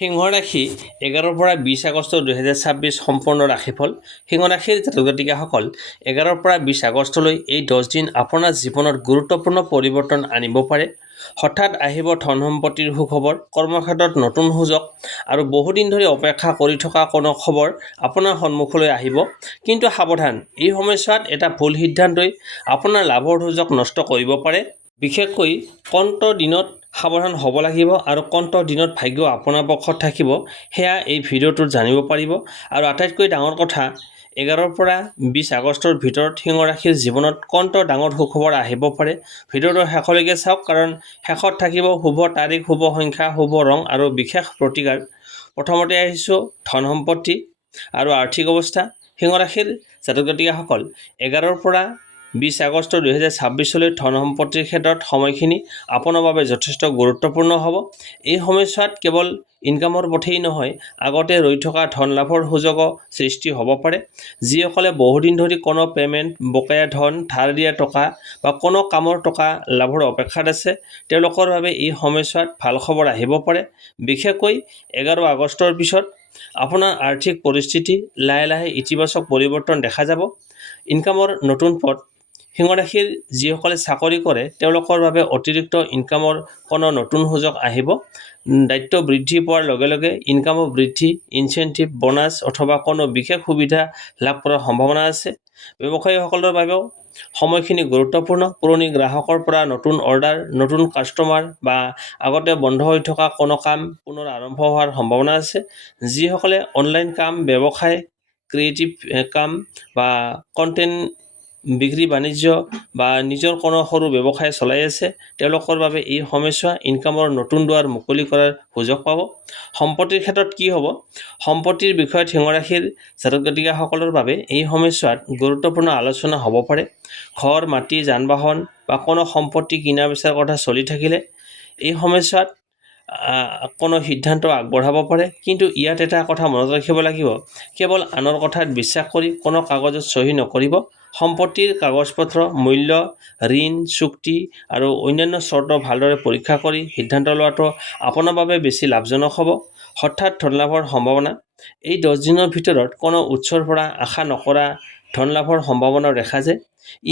সিংহ ৰাশি 11 পৰা 20 আগষ্ট 2026 সম্পূৰ্ণ ৰাশিফল। সিংহ ৰাশিৰ জাতক জাতিকাসকল 11 পৰা 20 আগষ্টলৈ এই 10 দিন আপোনাৰ জীৱনত গুৰুত্বপূৰ্ণ পৰিৱৰ্তন আনিব পাৰে। হঠাৎ আহিব ধন সম্পত্তিৰ সুখবৰ, কৰ্মক্ষেত্ৰত নতুন সুযোগ আৰু বহুদিন ধৰি অপেক্ষা কৰি থকা কোনো খবৰ আপোনাৰ সন্মুখলৈ আহিব। কিন্তু সাৱধান, এই সময়ছোৱাত এটা ভুল সিদ্ধান্তই আপোনাৰ লাভৰ সুযোগ নষ্ট কৰিব পাৰে। বিশেষকৈ কণ্ট দিনত সাৱধান হ'ব লাগিব আৰু কণ্ট দিনত ভাগ্য আপোনাৰ পক্ষত থাকিব, সেয়া এই ভিডিঅ'টোত জানিব পাৰিব। আৰু আটাইতকৈ ডাঙৰ কথা, 11 পৰা 20 আগষ্টৰ ভিতৰত সিংহ ৰাশিৰ জীৱনত কণ্ট ডাঙৰ সুখবৰ আহিব পাৰে। ভিডিঅ'টো শেষলৈকে চাওক, কাৰণ শেষত থাকিব শুভ তাৰিখ, শুভ সংখ্যা, শুভ ৰং আৰু বিশেষ প্ৰতিকাৰ। প্ৰথমতে আহিছোঁ ধন সম্পত্তি আৰু আৰ্থিক অৱস্থা। সিংহ ৰাশিৰ জাতক জাতিকাসকল 11 পৰা 20 আগষ্ট 2026 ধন সম্পত্তিৰ ক্ষেত্ৰত সময়খিনি আপোনাৰ বাবে যথেষ্ট গুৰুত্বপূৰ্ণ হ'ব। এই সময়ছোৱাত কেৱল ইনকামৰ পথেই নহয়, আগতে ৰৈ থকা ধন লাভৰ সুযোগো সৃষ্টি হ'ব পাৰে। যিসকলে বহুদিন ধৰি কোনো পে'মেণ্ট, বকেয়া ধন, ধাৰ দিয়া টকা বা কোনো কামৰ টকা লাভৰ অপেক্ষাত আছে, তেওঁলোকৰ বাবে এই সময়ছোৱাত ভাল খবৰ আহিব পাৰে। বিশেষকৈ 11 আগষ্টৰ পিছত আপোনাৰ আৰ্থিক পৰিস্থিতি লাহে লাহে ইতিবাচক পৰিৱৰ্তন দেখা যাব। ইনকামৰ নতুন পথ। সিংহ ৰাশিৰ যিসকলে চাকৰি কৰে তেওঁলোকৰ বাবে অতিৰিক্ত ইনকামৰ কোনো নতুন সুযোগ আহিব। দায়িত্ব বৃদ্ধি পোৱাৰ লগে লগে ইনকামো বৃদ্ধি, ইনচেণ্টিভ, বোনাছ অথবা কোনো বিশেষ সুবিধা লাভ কৰাৰ সম্ভাৱনা আছে। ব্যৱসায়ীসকলৰ বাবেও সময়খিনি গুৰুত্বপূৰ্ণ। পুৰণি গ্ৰাহকৰ পৰা নতুন অৰ্ডাৰ, নতুন কাষ্টমাৰ বা আগতে বন্ধ হৈ থকা কোনো কাম পুনৰ আৰম্ভ হোৱাৰ সম্ভাৱনা আছে। যিসকলে অনলাইন কাম, ব্যৱসায়, ক্ৰিয়েটিভ কাম বা কণ্টেণ্ট বিক্ৰী বাণিজ্য বা নিজৰ কোনো সৰু ব্যৱসায় চলাই আছে, তেওঁলোকৰ বাবে এই সময়ছোৱা ইনকামৰ নতুন দুৱাৰ মুকলি কৰাৰ সুযোগ পাব। সম্পত্তিৰ ক্ষেত্ৰত কি হ'ব? সম্পত্তিৰ বিষয়ত সিংহ ৰাশিৰ জাতক জাতিকাসকলৰ বাবে এই সময়ছোৱাত গুৰুত্বপূৰ্ণ আলোচনা হ'ব পাৰে। ঘৰ, মাটি, যান বাহন বা কোনো সম্পত্তি কিনা বেচাৰ কথা চলি থাকিলে এই সময়ছোৱাত কোনো সিদ্ধান্ত আগবঢ়াব পাৰে। কিন্তু ইয়াত এটা কথা মনত ৰাখিব লাগিব, কেৱল আনৰ কথাত বিশ্বাস কৰি কোনো কাগজত চহী নকৰিব। সম্পত্তিৰ কাগজ-পত্ৰ, মূল্য, ঋণ, চুক্তি আৰু অন্যান্য চৰ্ত ভালদৰে পৰীক্ষা কৰি সিদ্ধান্ত লোৱাটো আপোনাৰ বাবে বেছি লাভজনক হ'ব। হঠাৎ ধন লাভৰ সম্ভাৱনা। এই 10 দিনৰ ভিতৰত কোনো উৎসৰ পৰা আশা নকৰা ধন লাভৰ সম্ভাৱনা দেখা যায়।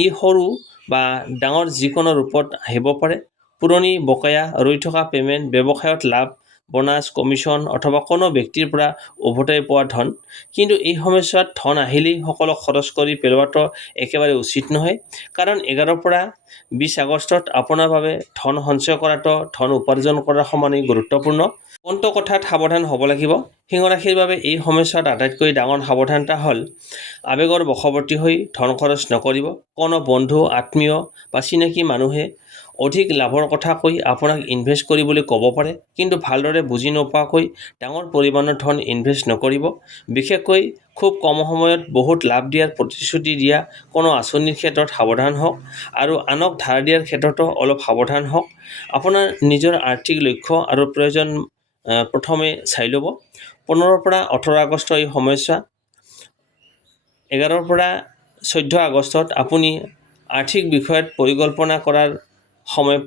ই সৰু বা ডাঙৰ যিকোনো ৰূপত আহিব পাৰে। পুৰণি বকেয়া, ৰৈ থকা পে'মেণ্ট, ব্যৱসায়ত লাভ, বোনাছ, কমিশ্যন অথবা কোনো ব্যক্তিৰ পৰা উভতাই পোৱা ধন। কিন্তু এই সময়ছোৱাত ধন আহিলেই সকলো খৰচ কৰি পেলোৱাটো একেবাৰে উচিত নহয়, কাৰণ 11 পৰা 20 আগষ্টত আপোনাৰ বাবে ধন সঞ্চয় কৰাটো ধন উপাৰ্জন কৰাৰ সমানেই গুৰুত্বপূৰ্ণ। কোনটো কথাত সাৱধান হ'ব লাগিব? সিংহ ৰাশিৰ বাবে এই সময়ছোৱাত আটাইতকৈ ডাঙৰ সাৱধানতা হ'ল আৱেগৰ বশৱৰ্তী হৈ ধন খৰচ নকৰিব। কোনো বন্ধু, আত্মীয় বা চিনাকি মানুহে অধিক লাভৰ কথা কৈ আপোনাক ইনভেষ্ট কৰিবলৈ ক'ব পাৰে, কিন্তু ভালদৰে বুজি নোপোৱাকৈ ডাঙৰ পৰিমাণৰ ধন ইনভেষ্ট নকৰিব। বিশেষকৈ খুব কম সময়ত বহুত লাভ দিয়াৰ প্ৰতিশ্ৰুতি দিয়া কোনো আঁচনিৰ ক্ষেত্ৰত সাৱধান হওক আৰু আনক ধাৰ দিয়াৰ ক্ষেত্ৰতো অলপ সাৱধান হওক। আপোনাৰ নিজৰ আৰ্থিক লক্ষ্য আৰু প্ৰয়োজন প্ৰথমে চাই ল'ব। 15 পৰা 18 আগষ্ট এই সময়ছোৱা। 11 পৰা 14 আগষ্টত আপুনি আৰ্থিক বিষয়ত পৰিকল্পনা কৰাৰ সময়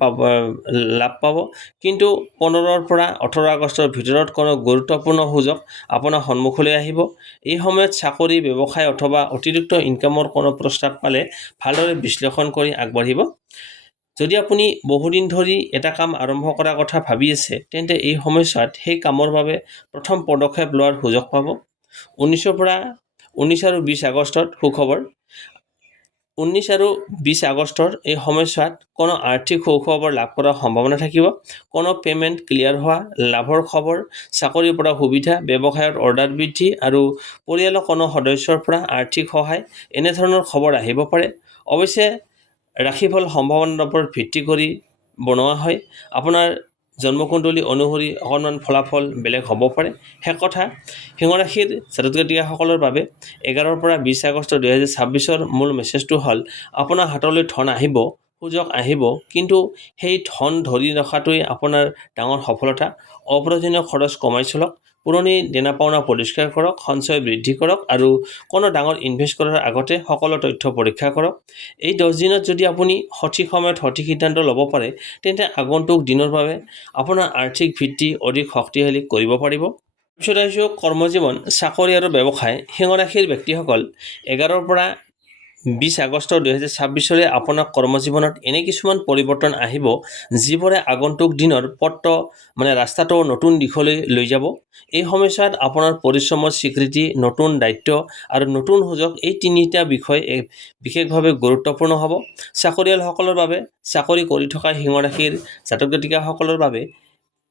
লাভ পাব, কিন্তু 15 পৰা 18 আগষ্টৰ ভিতৰত কোনো গুৰুত্বপূৰ্ণ সুযোগ আপোনাৰ সন্মুখলৈ আহিব। এই সময়ত চাকৰি, ব্যৱসায় অথবা অতিৰিক্ত ইনকামৰ কোনো প্ৰস্তাৱ পালে ভালদৰে বিশ্লেষণ কৰি আগবাঢ়িব। যদি আপুনি বহুদিন ধৰি এটা কাম আৰম্ভ কৰাৰ কথা ভাবি আছে, তেন্তে এই সময়ছোৱাত সেই কামৰ বাবে প্ৰথম পদক্ষেপ লোৱাৰ সুযোগ পাব। 19 আৰু 20 আগষ্টত সুখবৰ। 19 আৰু 20 আগষ্টৰ এই সময়ছোৱাত কোনো আৰ্থিক সুখবৰ লাভ কৰাৰ সম্ভাৱনা থাকিব। কোনো পে'মেণ্ট ক্লিয়াৰ হোৱা, লাভৰ খবৰ, চাকৰিৰ পৰা সুবিধা, ব্যৱসায়ত অৰ্ডাৰ বৃদ্ধি আৰু পৰিয়ালৰ কোনো সদস্যৰ পৰা আৰ্থিক সহায়, এনেধৰণৰ খবৰ আহিব পাৰে। অৱশ্যে ৰাশিফল সম্ভাৱনাৰ ওপৰত ভিত্তি কৰি বনোৱা হয়। আপোনাৰ জন্মকুণ্ডলী অনুসৰি অকণমান ফলাফল বেলেগ হ'ব পাৰে। শেষ কথা, সিংহ ৰাশিৰ জাতক জাতিকাসকলৰ বাবে 11 পৰা 20 আগষ্ট 2026 মূল মেছেজটো হ'ল আপোনাৰ হাতলৈ ধন আহিব, সুযোগ আহিব, কিন্তু সেই ধন ধৰি ৰখাটোৱেই আপোনাৰ ডাঙৰ সফলতা। অপ্ৰয়োজনীয় খৰচ কমাই চলক, পুৰণি দেনা পাওনা পৰিষ্কাৰ কৰক, সঞ্চয় বৃদ্ধি কৰক আৰু কোনো ডাঙৰ ইনভেষ্ট কৰাৰ আগতে সকলো তথ্য পৰীক্ষা কৰক। এই 10 দিনত যদি আপুনি সঠিক সময়ত সঠিক সিদ্ধান্ত ল'ব পাৰে, তেন্তে আগন্তুক দিনৰ বাবে আপোনাৰ আৰ্থিক ভিত্তি অধিক শক্তিশালী কৰিব পাৰিব। তাৰপিছত আহিছোঁ কৰ্মজীৱন, চাকৰি আৰু ব্যৱসায়। সিংহ ৰাশিৰ ব্যক্তিসকল 11 পৰা 20 আগষ্ট 2026 আপোনাৰ কৰ্মজীৱনত এনে কিছুমান পৰিৱৰ্তন আহিব, যিবোৰে আগন্তুক দিনৰ ৰাস্তাটো নতুন দিশলৈ লৈ যাব। এই সময়ছোৱাত আপোনাৰ পৰিশ্ৰমৰ স্বীকৃতি, নতুন দায়িত্ব আৰু নতুন সুযোগ, এই তিনিটা বিষয় বিশেষভাৱে গুৰুত্বপূৰ্ণ হ'ব। চাকৰিয়ালসকলৰ বাবে, চাকৰি কৰি থকা সিংহ ৰাশিৰ জাতক জাতিকাসকলৰ বাবে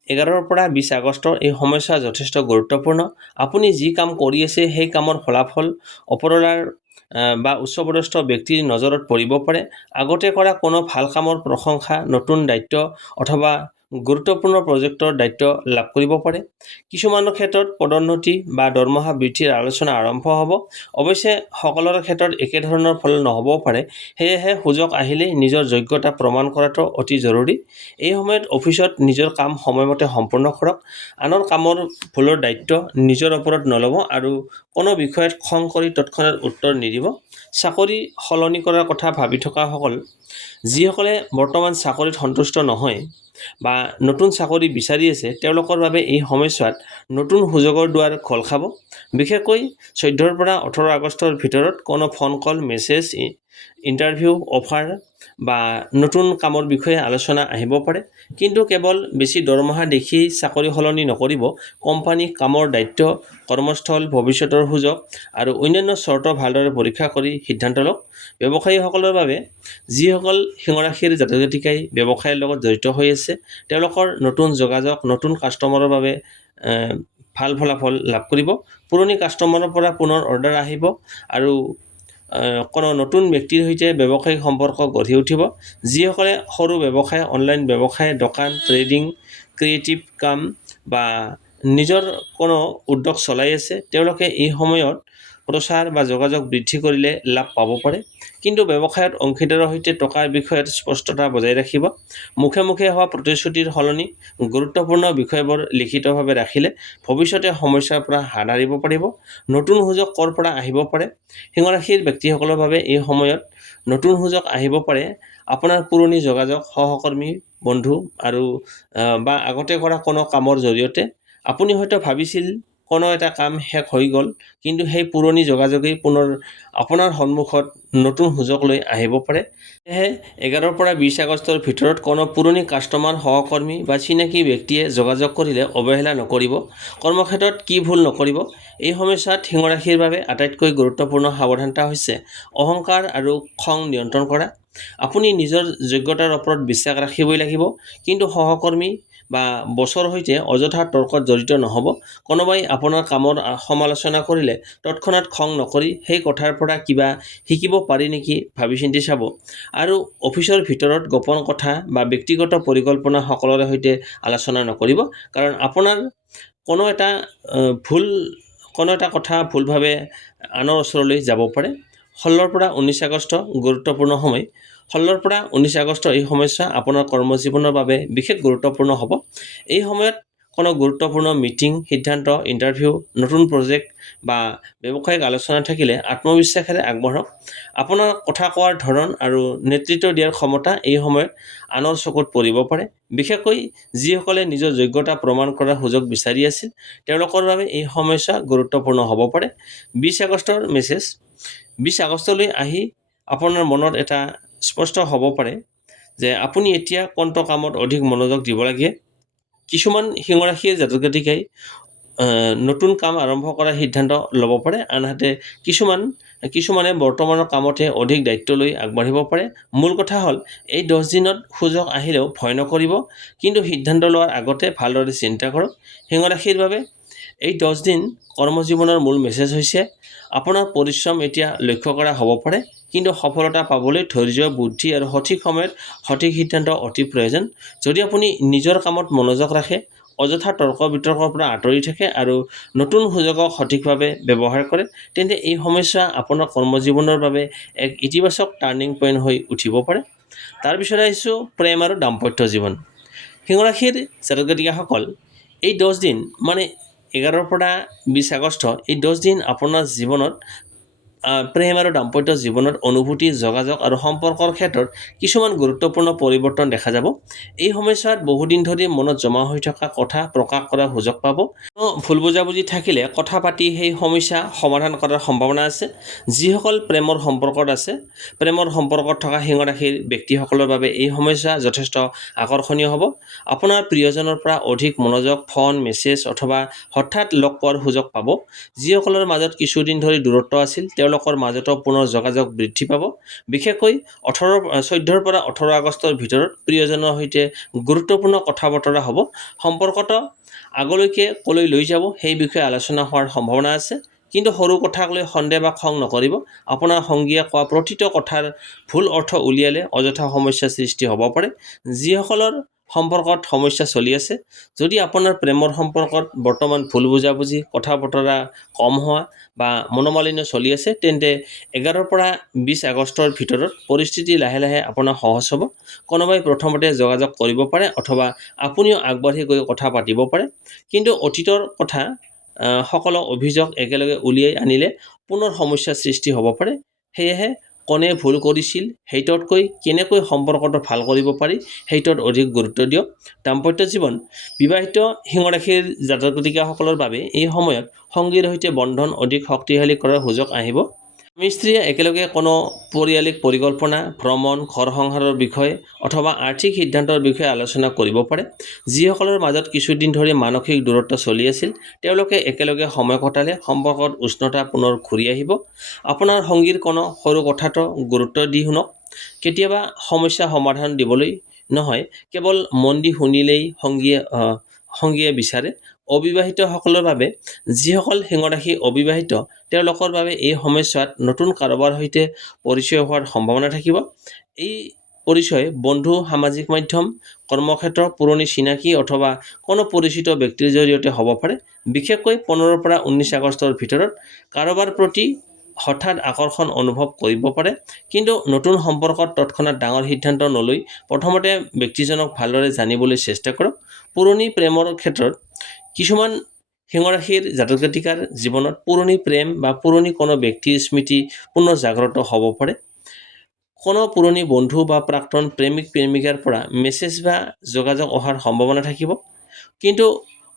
11 পৰা 20 আগষ্ট এই সময়ছোৱা যথেষ্ট গুৰুত্বপূৰ্ণ। আপুনি যি কাম কৰি আছে সেই কামৰ ফলাফল ওপৰৱালাৰ বা উচ্চপদস্থ ব্যক্তিৰ নজৰত পৰিব পাৰে। আগতে কৰা কোনো ভাল কামৰ প্ৰশংসা, নতুন দায়িত্ব অথবা গুৰুত্বপূৰ্ণ প্ৰজেক্টৰ দায়িত্ব লাভ কৰিব পাৰে। কিছুমানৰ ক্ষেত্ৰত পদোন্নতি বা দৰমহা বৃদ্ধিৰ আলোচনা আৰম্ভ হ'ব। অৱশ্যে সকলোৰে ক্ষেত্ৰত একেধৰণৰ ফল নহ'বও পাৰে। সেয়েহে সুযোগ আহিলে নিজৰ যোগ্যতা প্ৰমাণ কৰাটো অতি জৰুৰী। এই সময়ত অফিচত নিজৰ কাম সময়মতে সম্পূৰ্ণ কৰক। আনৰ কামৰ ভুলৰ দায়িত্ব নিজৰ ওপৰত নল'ব আৰু কোনো বিষয়ত খং কৰি তৎক্ষণাত উত্তৰ নিদিব। চাকৰি সলনি কৰাৰ কথা ভাবি থকাসকল, যিসকলে বৰ্তমান চাকৰিত সন্তুষ্ট নহয় বা নতুন চাকৰি বিচাৰি আছে, তেওঁলোকৰ বাবে এই সময়ছোৱাত নতুন সুযোগৰ দুৱাৰ খোল খাব। বিশেষকৈ 14 পৰা 18 আগষ্টৰ ভিতৰত কোনো ফোন কল, মেছেজ, ইণ্টাৰভিউ, অফাৰ বা নতুন কামৰ বিষয়ে আলোচনা আহিব পাৰে। কিন্তু কেৱল বেছি দৰমহা দেখি চাকৰি সলনি নকৰিব। কোম্পানী, কামৰ দায়িত্ব, কৰ্মস্থল, ভৱিষ্যতৰ সুযোগ আৰু অন্যান্য চৰ্ত ভালদৰে পৰীক্ষা কৰি সিদ্ধান্ত লওক। ব্যৱসায়ীসকলৰ বাবে, যিসকল সিংহ ৰাশিৰ জাতক জাতিকাই ব্যৱসায়ৰ লগত জড়িত হৈ আছে, তেওঁলোকৰ নতুন যোগাযোগ, নতুন কাষ্টমাৰৰ বাবে ভাল ফলাফল লাভ কৰিব। পুৰণি কাষ্টমাৰৰ পৰা পুনৰ অৰ্ডাৰ আহিব আৰু কোনো নতুন ব্যক্তিৰ সৈতে ব্যৱসায়িক সম্পৰ্ক গঢ়ি উঠিব। যিসকলে সৰু ব্যৱসায়, অনলাইন ব্যৱসায়, দোকান, ট্ৰেডিং, ক্ৰিয়েটিভ কাম বা নিজৰ কোনো উদ্যোগ চলাই আছে, তেওঁলোকে এই সময়ত প্ৰচাৰ বা যোগাযোগ বৃদ্ধি কৰিলে লাভ পাব পাৰে। কিন্তু ব্যৱসায়ত অংশীদাৰৰ সৈতে টকাৰ বিষয়ত স্পষ্টতা বজাই ৰাখিব। মুখে মুখে হোৱা প্ৰতিশ্ৰুতিৰ সলনি গুৰুত্বপূৰ্ণ বিষয়বোৰ লিখিতভাৱে ৰাখিলে ভৱিষ্যতে সমস্যাৰ পৰা হাত সাৰিব পাৰিব। নতুন সুযোগ ক'ৰ পৰা আহিব পাৰে? সিংহ ৰাশিৰ ব্যক্তিসকলৰ বাবে এই সময়ত নতুন সুযোগ আহিব পাৰে। আপোনাৰ পুৰণি যোগাযোগ, সহকৰ্মী, বন্ধু আৰু বা আগতে কৰা কোনো কামৰ জৰিয়তে আপুনি হয়তো ভাবিছিল কোনো এটা কাম শেষ হৈ গ'ল, কিন্তু সেই পুৰণি যোগাযোগেই পুনৰ আপোনাৰ সন্মুখত নতুন সুযোগ লৈ আহিব পাৰে। সেয়েহে 11 পৰা 20 আগষ্টৰ ভিতৰত কোনো পুৰণি কাষ্টমাৰ, সহকৰ্মী বা চিনাকি ব্যক্তিয়ে যোগাযোগ কৰিলে অৱহেলা নকৰিব। কৰ্মক্ষেত্ৰত কি ভুল নকৰিব? এই সময়ছোৱাত সিংহ ৰাশিৰ বাবে আটাইতকৈ গুৰুত্বপূৰ্ণ সাৱধানতা হৈছে অহংকাৰ আৰু খং নিয়ন্ত্ৰণ কৰা। আপুনি নিজৰ যোগ্যতাৰ ওপৰত বিশ্বাস ৰাখিবই লাগিব, কিন্তু সহকৰ্মী বা বছৰ সৈতে অযথা তৰ্কত জড়িত নহ'ব। কোনোবাই আপোনাৰ কামৰ সমালোচনা কৰিলে তৎক্ষণাত খং নকৰি সেই কথাৰ পৰা কিবা শিকিব পাৰি নেকি ভাবি চিন্তি চাব। আৰু অফিচৰ ভিতৰত গোপন কথা বা ব্যক্তিগত পৰিকল্পনা সকলোৰে সৈতে আলোচনা নকৰিব, কাৰণ আপোনাৰ কোনো এটা কথা ভুলভাৱে আনৰ ওচৰলৈ যাব পাৰে। 16 পৰা 19 আগষ্ট গুৰুত্বপূৰ্ণ সময়। 16 পৰা 19 আগষ্ট এই সময়ছোৱা আপোনাৰ কৰ্মজীৱনৰ বাবে বিশেষ গুৰুত্বপূৰ্ণ হ'ব। এই সময়ত কোনো গুৰুত্বপূৰ্ণ মিটিং, সিদ্ধান্ত, ইণ্টাৰভিউ, নতুন প্ৰজেক্ট বা ব্যৱসায়িক আলোচনা থাকিলে আত্মবিশ্বাসেৰে আগবাঢ়ক। আপোনাৰ কথা কোৱাৰ ধৰণ আৰু নেতৃত্ব দিয়াৰ ক্ষমতা এই সময়ত আনৰ চকুত পৰিব পাৰে। বিশেষকৈ যিসকলে নিজৰ যোগ্যতা প্ৰমাণ কৰাৰ সুযোগ বিচাৰি আছিল, তেওঁলোকৰ বাবে এই সময়ছোৱা গুৰুত্বপূৰ্ণ হ'ব পাৰে। 20 আগষ্টৰ মেছেজ। 20 আগষ্টলৈ আহি আপোনাৰ মনত এটা স্পষ্ট হ'ব পাৰে যে আপুনি এতিয়া কোনটো কামত অধিক মনোযোগ দিব লাগে। কিছুমান সিংহ ৰাশিৰ জাতক জাতিকাই নতুন কাম আৰম্ভ কৰাৰ সিদ্ধান্ত ল'ব পাৰে, আনহাতে কিছুমানে বৰ্তমানৰ কামতে অধিক দায়িত্ব লৈ আগবাঢ়িব পাৰে। মূল কথা হ'ল, এই 10 দিনত সুযোগ আহিলেও ভয় নকৰিব, কিন্তু সিদ্ধান্ত লোৱাৰ আগতে ভালদৰে চিন্তা কৰক। সিংহ ৰাশিৰ বাবে এই 10 দিন কৰ্মজীৱনৰ মূল মেছেজ হৈছে, আপোনাৰ পৰিশ্ৰম এতিয়া লক্ষ্য কৰা হ'ব পাৰে, কিন্তু সফলতা পাবলৈ ধৈৰ্য, বুদ্ধি আৰু সঠিক সময়ত সঠিক সিদ্ধান্ত অতি প্ৰয়োজন। যদি আপুনি নিজৰ কামত মনোযোগ ৰাখে, অযথা তৰ্ক বিতৰ্কৰ পৰা আঁতৰি থাকে আৰু নতুন সুযোগক সঠিকভাৱে ব্যৱহাৰ কৰে, তেন্তে এই সময়ছোৱা আপোনাৰ কৰ্মজীৱনৰ বাবে এক ইতিবাচক টাৰ্ণিং পইণ্ট হৈ উঠিব পাৰে। তাৰপিছত আহিছোঁ প্ৰেম আৰু দাম্পত্য জীৱন। সিংহ ৰাশিৰ জাতক জাতিকাসকল, এই 10 দিন 11 পৰা 20 আগষ্ট এই 10 দিন আপোনাৰ জীৱনত প্ৰেম আৰু দাম্পত্য জীৱনত অনুভূতি, যোগাযোগ আৰু সম্পৰ্কৰ ক্ষেত্ৰত কিছুমান গুৰুত্বপূৰ্ণ পৰিৱৰ্তন দেখা যাব। এই সময়ছোৱাত বহুদিন ধৰি মনত জমা হৈ থকা কথা প্ৰকাশ কৰাৰ সুযোগ পাব। ভুল বুজাবুজি থাকিলে কথা পাতি সেই সমস্যা সমাধান কৰাৰ সম্ভাৱনা আছে। যিসকল প্ৰেমৰ সম্পৰ্কত আছে, প্ৰেমৰ সম্পৰ্কত থকা সিংহ ৰাশিৰ ব্যক্তিসকলৰ বাবে এই সমস্যা যথেষ্ট আকৰ্ষণীয় হ'ব। আপোনাৰ প্ৰিয়জনৰ পৰা অধিক মনোযোগ, ফোন, মেছেজ অথবা হঠাৎ লগ পোৱাৰ সুযোগ পাব। যিসকলৰ মাজত কিছুদিন ধৰি দূৰত্ব আছিল, তেওঁলোকৰ মাজতো পুনৰ যোগাযোগ বৃদ্ধি পাব। বিশেষকৈ 14 পৰা 18 আগষ্টৰ ভিতৰত প্ৰিয়জনৰ সৈতে গুৰুত্বপূৰ্ণ কথা বতৰা হ'ব। সম্পৰ্কটো আগলৈকে কলৈ লৈ যাব সেই বিষয়ে আলোচনা হোৱাৰ সম্ভাৱনা আছে। কিন্তু সৰু কথাক লৈ সন্দেহ বা খং নকৰিব। আপোনাৰ সংগীয়ে কোৱা প্ৰতিটো কথাৰ ভুল অৰ্থ উলিয়ালে অযথা সমস্যাৰ সৃষ্টি হ'ব পাৰে। যিসকলৰ সম্পৰ্কত সমস্যা চলি আছে, যদি আপোনাৰ প্ৰেমৰ সম্পৰ্কত বৰ্তমান ভুল বুজাবুজি, কথা বতৰা কম হোৱা বা মনোমালিন্য চলি আছে, তেন্তে 11 পৰা 20 আগষ্টৰ ভিতৰত পৰিস্থিতি লাহে লাহে আপোনাৰ সহজ হ'ব। কোনোবাই প্ৰথমতে যোগাযোগ কৰিব পাৰে অথবা আপুনিও আগবাঢ়ি গৈ কথা পাতিব পাৰে। কিন্তু অতীতৰ কথা সকলো অভিযোগ একেলগে উলিয়াই আনিলে পুনৰ সমস্যাৰ সৃষ্টি হ'ব পাৰে। সেয়েহে কোনে ভুল কৰিছিল সেইটোতকৈ কেনেকৈ সম্পৰ্কটো ভাল কৰিব পাৰি সেইটোত অধিক গুৰুত্ব দিয়ক। দাম্পত্য জীৱন, বিবাহিত সিংহ ৰাশিৰ জাতক জাতিকাসকলৰ বাবে এই সময়ত সংগীৰ সৈতে বন্ধন অধিক শক্তিশালী কৰাৰ সুযোগ আহিব। স্বামী স্ত্ৰীয়ে একেলগে কোনো পৰিয়ালিক পৰিকল্পনা, ভ্ৰমণ, ঘৰ সংসাৰৰ বিষয়ে অথবা আৰ্থিক সিদ্ধান্তৰ বিষয়ে আলোচনা কৰিব পাৰে। যিসকলৰ মাজত কিছুদিন ধৰি মানসিক দূৰত্ব চলি আছিল, তেওঁলোকে একেলগে সময় কটালে সম্পৰ্কত উষ্ণতা পুনৰ ঘূৰি আহিব। আপোনাৰ সংগীৰ কোনো সৰু কথাটো গুৰুত্ব দি শুনক। কেতিয়াবা সমস্যা সমাধান দিবলৈ নহয়, কেৱল মন দি শুনিলেই সংগীয়ে বিচাৰে। অবিবাহিতসকলৰ বাবে, যিসকল সিংহ ৰাশি অবিবাহিত, তেওঁলোকৰ বাবে এই সময়ছোৱাত নতুন কাৰোবাৰ সৈতে পৰিচয় হোৱাৰ সম্ভাৱনা থাকিব। এই পৰিচয় বন্ধু, সামাজিক মাধ্যম, কৰ্মক্ষেত্ৰ, পুৰণি চিনাকি অথবা কোনো পৰিচিত ব্যক্তিৰ জৰিয়তে হ'ব পাৰে। বিশেষকৈ 15 পৰা 19 আগষ্টৰ ভিতৰত কাৰোবাৰ প্ৰতি হঠাৎ আকৰ্ষণ অনুভৱ কৰিব পাৰে। কিন্তু নতুন সম্পৰ্কত তৎক্ষণাত ডাঙৰ সিদ্ধান্ত নলৈ প্ৰথমতে ব্যক্তিজনক ভালদৰে জানিবলৈ চেষ্টা কৰক। পুৰণি প্ৰেমৰ ক্ষেত্ৰত কিছুমান সিংহ ৰাশিৰ জাতক জাতিকাৰ জীৱনত পুৰণি প্ৰেম বা পুৰণি কোনো ব্যক্তিৰ স্মৃতি পুনৰ জাগ্ৰত হ'ব পাৰে। কোনো পুৰণি বন্ধু বা প্ৰাক্তন প্ৰেমিক প্ৰেমিকাৰ পৰা মেছেজ বা যোগাযোগ অহাৰ সম্ভাৱনা থাকিব। কিন্তু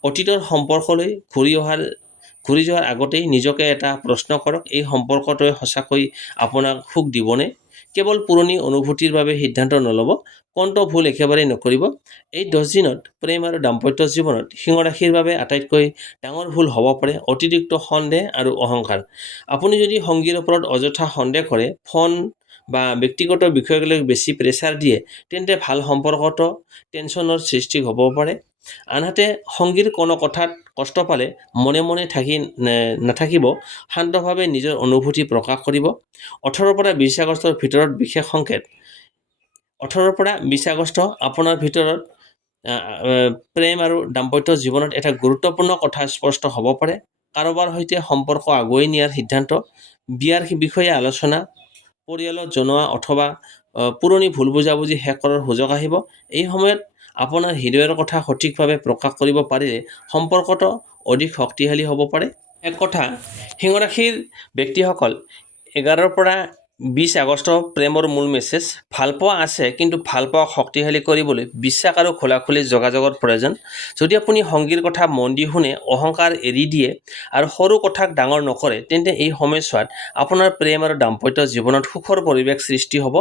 অতীতৰ সম্পৰ্কলৈ ঘূৰি যোৱাৰ আগতেই নিজকে এটা প্ৰশ্ন কৰক, এই সম্পৰ্কটোৱে সঁচাকৈ আপোনাক সুখ দিবনে? কেৱল পুৰণি অনুভূতিৰ বাবে সিদ্ধান্ত নল'ব। কোনটো ভুল একেবাৰে নকৰিব। এই 10 দিনত প্ৰেম আৰু দাম্পত্য জীৱনত সিংহ ৰাশিৰ বাবে আটাইতকৈ ডাঙৰ ভুল হ'ব পাৰে অতিৰিক্ত সন্দেহ আৰু অহংকাৰ। আপুনি যদি সংগীৰ ওপৰত অযথা সন্দেহ কৰে, ফোন বা ব্যক্তিগত বিষয়ক লৈ বেছি প্ৰেছাৰ দিয়ে, তেন্তে ভাল সম্পৰ্কটো টেনচনৰ সৃষ্টি হ'ব পাৰে। আনহাতে সংগীৰ কোনো কথাত কষ্ট পালে মনে মনে নাথাকিব, শান্তভাৱে নিজৰ অনুভূতি প্ৰকাশ কৰিব। 18 পৰা 20 আগষ্টৰ ভিতৰত বিশেষ সংকেত। 18 পৰা 20 আগষ্ট আপোনাৰ ভিতৰত প্ৰেম আৰু দাম্পত্য জীৱনত এটা গুৰুত্বপূৰ্ণ কথা স্পষ্ট হ'ব পাৰে। কাৰোবাৰ সৈতে সম্পৰ্ক আগুৱাই নিয়াৰ সিদ্ধান্ত, বিয়াৰ বিষয়ে আলোচনা, পৰিয়ালত জনোৱা অথবা পুৰণি ভুল বুজাবুজি শেষ কৰাৰ সুযোগ আহিব। এই সময়ত আপোনাৰ হৃদয়ৰ কথা সঠিকভাৱে প্ৰকাশ কৰিব পাৰিলে সম্পৰ্কটো অধিক শক্তিশালী হ'ব পাৰে। এক কথা, সিংহ ৰাশিৰ ব্যক্তিসকল 11 পৰা 20 আগষ্ট প্ৰেমৰ মূল মেছেজ। ভালপোৱা আছে, কিন্তু ভালপোৱা শক্তিশালী কৰিবলৈ বিশ্বাস আৰু খোলাখুলি যোগাযোগৰ প্ৰয়োজন। যদি আপুনি সংগীৰ কথা মন দি শুনে, অহংকাৰ এৰি দিয়ে আৰু সৰু কথাক ডাঙৰ নকৰে, তেন্তে এই সময়ছোৱাত আপোনাৰ প্ৰেম আৰু দাম্পত্য জীৱনত সুখৰ পৰিৱেশ সৃষ্টি হ'ব।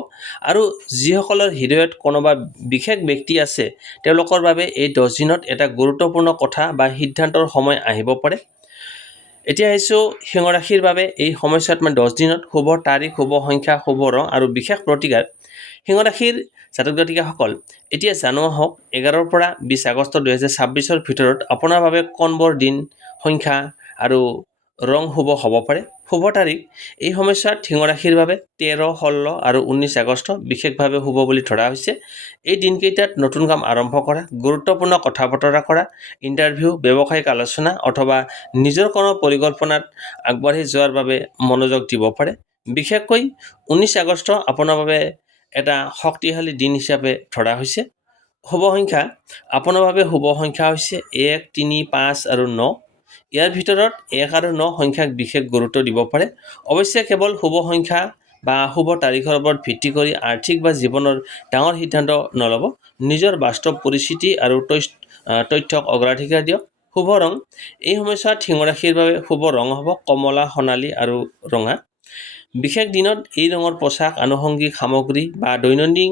আৰু যিসকলৰ হৃদয়ত কোনোবা বিশেষ ব্যক্তি আছে, তেওঁলোকৰ বাবে এই 10 দিনত এটা গুৰুত্বপূৰ্ণ কথা বা সিদ্ধান্তৰ সময় আহিব পাৰে। এতিয়া আহিছোঁ সিংহ ৰাশিৰ বাবে এই সময়ছোৱাত 10 দিনত শুভ তাৰিখ, শুভ সংখ্যা, শুভ ৰং আৰু বিশেষ প্ৰতিকাৰ। সিংহ ৰাশিৰ জাতক জাতিকাসকল, এতিয়া জনোৱা হওক 11 পৰা 20 আগষ্ট 2026ৰ ভিতৰত আপোনাৰ বাবে কোনবোৰ দিন, সংখ্যা আৰু ৰং শুভ হ'ব পাৰে। শুভ তাৰিখ, এই সময়ছোৱাত সিংহ ৰাশিৰ বাবে 13, 16 আৰু 19 আগষ্ট বিশেষভাৱে শুভ বুলি ধৰা হৈছে। এই দিনকেইটাত নতুন কাম আৰম্ভ কৰা, গুৰুত্বপূৰ্ণ কথা বতৰা কৰা, ইণ্টাৰভিউ, ব্যৱসায়িক আলোচনা অথবা নিজৰ কোনো পৰিকল্পনাত আগবাঢ়ি যোৱাৰ বাবে মনোযোগ দিব পাৰে। বিশেষকৈ 19 আগষ্ট আপোনাৰ বাবে এটা শক্তিশালী দিন হিচাপে ধৰা হৈছে। শুভ সংখ্যা, আপোনাৰ বাবে শুভ সংখ্যা হৈছে 1, 3, 5 আৰু 9। ইয়াৰ ভিতৰত 1 আৰু 9 সংখ্যাক বিশেষ গুৰুত্ব দিব পাৰে। অৱশ্যে কেৱল শুভ সংখ্যা বা শুভ তাৰিখৰ ওপৰত ভিত্তি কৰি আৰ্থিক বা জীৱনৰ ডাঙৰ সিদ্ধান্ত নল'ব। নিজৰ বাস্তৱ পৰিস্থিতি আৰু তথ্যক অগ্ৰাধিকাৰ দিয়ক। শুভ ৰং, এই সময়ছোৱাত সিংহ ৰাশিৰ বাবে শুভ ৰং হ'ব কমলা, সোণালী আৰু ৰঙা। বিশেষ দিনত এই ৰঙৰ পোছাক, আনুষংগিক সামগ্ৰী বা দৈনন্দিন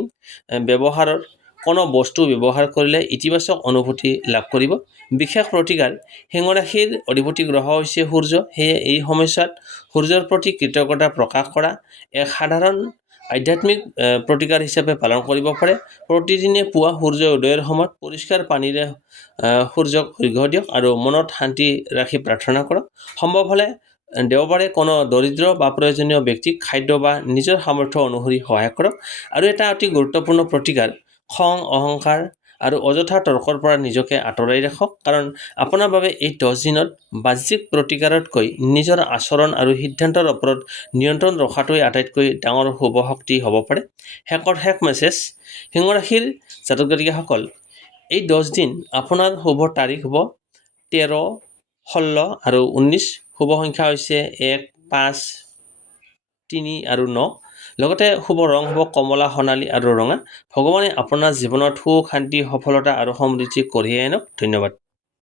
ব্যৱহাৰৰ কোনো বস্তু ব্যৱহাৰ কৰিলে ইতিবাচক অনুভূতি লাভ কৰিব। বিশেষ প্ৰতিকাৰ, সিংহ ৰাশিৰ অধিপতি গ্ৰহ হৈছে সূৰ্য, সেয়ে এই সময়ছোৱাত সূৰ্যৰ প্ৰতি কৃতজ্ঞতা প্ৰকাশ কৰা এক সাধাৰণ আধ্যাত্মিক প্ৰতিকাৰ হিচাপে পালন কৰিব পাৰে। প্ৰতিদিনে পুৱা সূৰ্য উদয়ৰ সময়ত পৰিষ্কাৰ পানীৰে সূৰ্যক অৰ্ঘ্য দিয়ক আৰু মনত শান্তি ৰাখি প্ৰাৰ্থনা কৰক। সম্ভৱ হ'লে দেওবাৰে কোনো দৰিদ্ৰ বা প্ৰয়োজনীয় ব্যক্তিক খাদ্য বা নিজৰ সামৰ্থ্য অনুসৰি সহায় কৰক। আৰু এটা অতি গুৰুত্বপূৰ্ণ প্ৰতিকাৰ, খং, অহংকাৰ আৰু অযথা তৰ্কৰ পৰা নিজকে আঁতৰাই ৰাখক, কাৰণ আপোনাৰ বাবে এই 10 দিনত বাহ্যিক প্ৰতিকাৰতকৈ নিজৰ আচৰণ আৰু সিদ্ধান্তৰ ওপৰত নিয়ন্ত্ৰণ ৰখাটোৱে আটাইতকৈ ডাঙৰ শুভ শক্তি হ'ব পাৰে। শেষ মেছেজ, সিংহ ৰাশিৰ জাতক জাতিকাসকল, এই 10 দিন আপোনাৰ শুভ তাৰিখ হ'ব 13, 16 আৰু 19। শুভ সংখ্যা হৈছে 1, 5, 3 আৰু 9। লগতে শুভ ৰং হ'ব কমলা, সোণালী আৰু ৰঙা। ভগৱানে আপোনাৰ জীৱনত সুখ, শান্তি, সফলতা আৰু সমৃদ্ধি কঢ়িয়াই আনক। ধন্যবাদ।